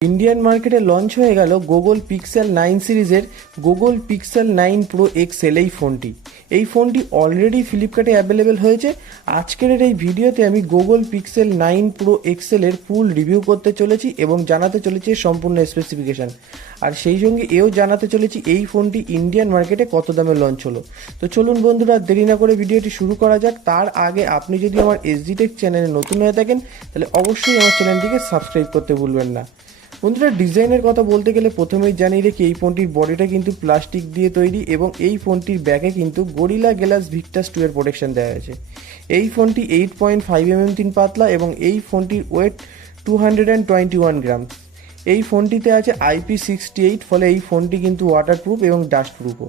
Indian মার্কেটে launch হয়ে গেল গুগল পিক্সেল 9 সিরিজের গুগল পিক্সেল 9 প্রো এক্সেল এই ফোনটি অলরেডি ফ্লিপকার্টে অ্যাভেলেবেল হয়েছে। আজকের এই ভিডিওতে আমি গুগল পিক্সেল 9 প্রো এক্সেলের ফুল রিভিউ করতে চলেছি এবং জানাতে চলেছি সম্পূর্ণ স্পেসিফিকেশান, আর সেই সঙ্গে এও জানাতে চলেছি এই ফোনটি ইন্ডিয়ান মার্কেটে কত দামে লঞ্চ হলো। তো চলুন বন্ধুরা, দেরি না করে ভিডিওটি শুরু করা যাক। তার আগে আপনি যদি আমার এসডি টেক চ্যানেলে নতুন হয়ে থাকেন তাহলে অবশ্যই আমার চ্যানেলটিকে সাবস্ক্রাইব করতে ভুলবেন না। বন্ধুরা, ডিজাইনের কথা বলতে গেলে প্রথমেই জানিয়ে রেখি এই ফোনটির বডিটা কিন্তু প্লাস্টিক দিয়ে তৈরি এবং এই ফোনটির ব্যাকে কিন্তু গরিলা গ্লাস ভিক্টাস 2 এর প্রোটেকশন দেওয়া হয়েছে। এই ফোনটি 8.5 mm পাতলা এবং এই ফোনটির ওয়েট 221 গ্রাম। এই ফোনটিতে আছে IP68, ফলে এই ফোনটি কিন্তু ওয়াটারপ্রুফ এবং ডাস্টপ্রুফও।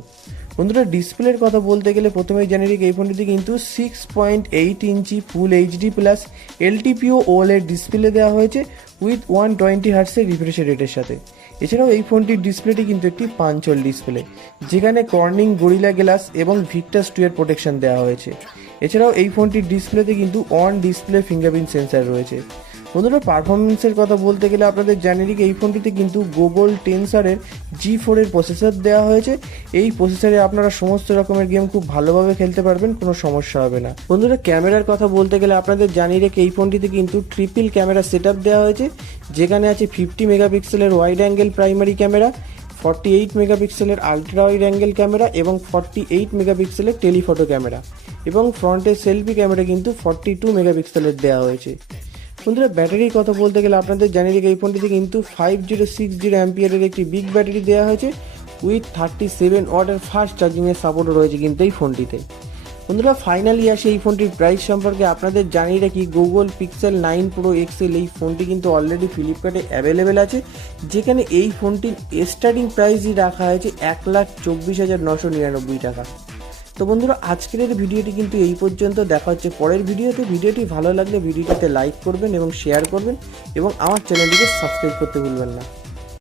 বন্ধুরা, ডিসপ্লের কথা বলতে গেলে প্রথমেই জানিয়ে রেখি এই ফোনটিতে কিন্তু 6.8 inch full HD plus LTPO OLED display দেওয়া হয়েছে উইথ 120 হার্টসের রিফ্রেশ রেটের সাথে। এছাড়াও এই ফোনটির ডিসপ্লেটি কিন্তু একটি পাঞ্চল ডিসপ্লে, যেখানে কর্নিং গরিলা গ্লাস এবং ভিক্টাস 2 এর প্রোটেকশন দেওয়া হয়েছে। এছাড়াও এই ফোনটির ডিসপ্লেতে কিন্তু অন ডিসপ্লে ফিঙ্গারপ্রিন্ট সেন্সার রয়েছে। বন্ধুরা, পারফরমেন্সের কথা বলতে গেলে আপনাদের জানিয়ে রাখি এই ফোনটিতে কিন্তু গুগল টেনসরের G4 এর প্রসেসর দেওয়া হয়েছে। এই প্রসেসরে আপনারা সমস্ত রকমের গেম খুব ভালোভাবে খেলতে পারবেন, কোনো সমস্যা হবে না। বন্ধুরা, ক্যামেরার কথা বলতে গেলে আপনাদের জানিয়ে রেখে এই ফোনটিতে কিন্তু ট্রিপল ক্যামেরা সেটআপ দেওয়া হয়েছে, যেখানে আছে 50 মেগাপিক্সেলের ওয়াইড অ্যাঙ্গেল প্রাইমারি ক্যামেরা, 48 মেগাপিক্সেলের আলট্রা ওয়াইড অ্যাঙ্গেল ক্যামেরা এবং 48 মেগাপিক্সেলের টেলিফটো ক্যামেরা, এবং ফ্রন্টের সেলফি ক্যামেরা কিন্তু 42 মেগাপিক্সেলের দেওয়া হয়েছে। বন্ধুরা, ব্যাটারির কথা বলতে গেলে আপনাদের জানিয়ে রেখে এই ফোনটিতে কিন্তু 5060 অ্যাম্পিয়ারের একটি বিগ ব্যাটারি দেওয়া হয়েছে উইথ 37 ওয়াটের ফাস্ট চার্জিংয়ের সাপোর্টও রয়েছে কিন্তু এই ফোনটিতে। বন্ধুরা, ফাইনালি আসে এই ফোনটির প্রাইস সম্পর্কে আপনাদের জানিয়ে রাখি গুগল পিক্সেল 9 প্রো এক্সেল এই ফোনটি কিন্তু অলরেডি ফ্লিপকার্টে অ্যাভেলেবেল আছে, যেখানে এই ফোনটির স্টার্টিং প্রাইসই রাখা হয়েছে 1,24,999 টাকা। তো বন্ধুরা, আজকের এই ভিডিওটি কিন্তু এই পর্যন্ত। দেখা হচ্ছে পরের ভিডিওতে। ভিডিওটি ভালো লাগলে ভিডিওটিতে লাইক করবেন এবং শেয়ার করবেন এবং আমার চ্যানেলটিকে সাবস্ক্রাইব করতে ভুলবেন না।